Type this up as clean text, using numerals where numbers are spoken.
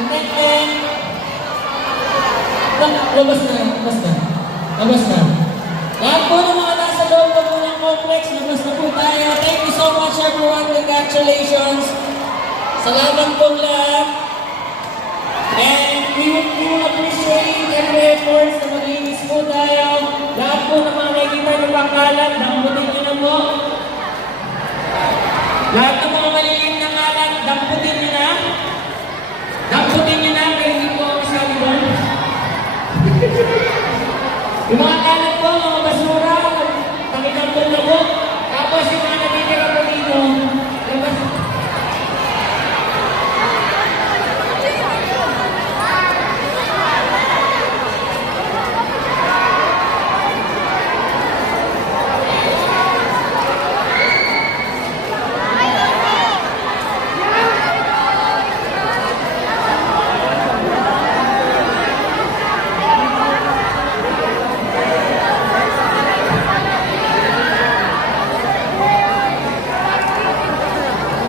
contentment. Labas na. Lahat po ng mga nasa loob na po ng complex, labas na po tayo. Thank you so much everyone. Congratulations. Salamat po lahat. And we will appreciate every efforts na mag-inis po tayo. Lahat po ng mga nakikita ng pangkalat, nakamutin nyo na po. Lahat